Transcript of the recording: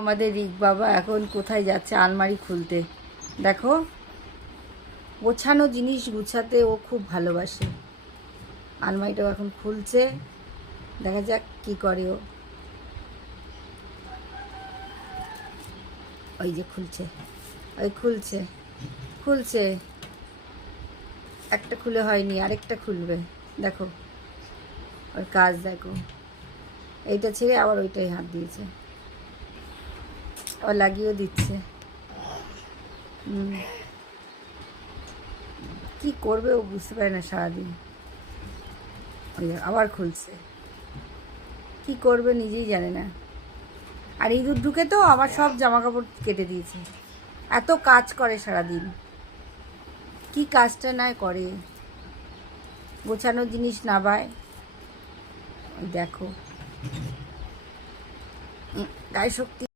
আমাদের রিক বাবা এখন কোথায় যাচ্ছে? আলমারি খুলতে। দেখো, গোছানো জিনিস গুছাতে ও খুব ভালোবাসে। আলমারিটাও এখন খুলছে, দেখা যাক কি করে ও। ওই যে খুলছে, ওই খুলছে খুলছে। একটা খুলে হয়নি, আরেকটা খুলবে। দেখো ওর কাজ, দেখো। এইটা ছেড়ে আবার ওইটাই হাত দিয়েছে, আবার লাগিয়েও দিচ্ছে। কি করবে ও বুঝতে পারে না সারাদিন। ওই আবার খুলছে, কি করবে নিজেই জানে না। আর ইঁদুর ঢুকে তো আবার সব জামা কাপড় কেটে দিয়েছে। এত কাজ করে সারাদিন, কি কাজটা নয় করে। গোছানো জিনিস নাবায়। ওই দেখো, গায়ে শক্তি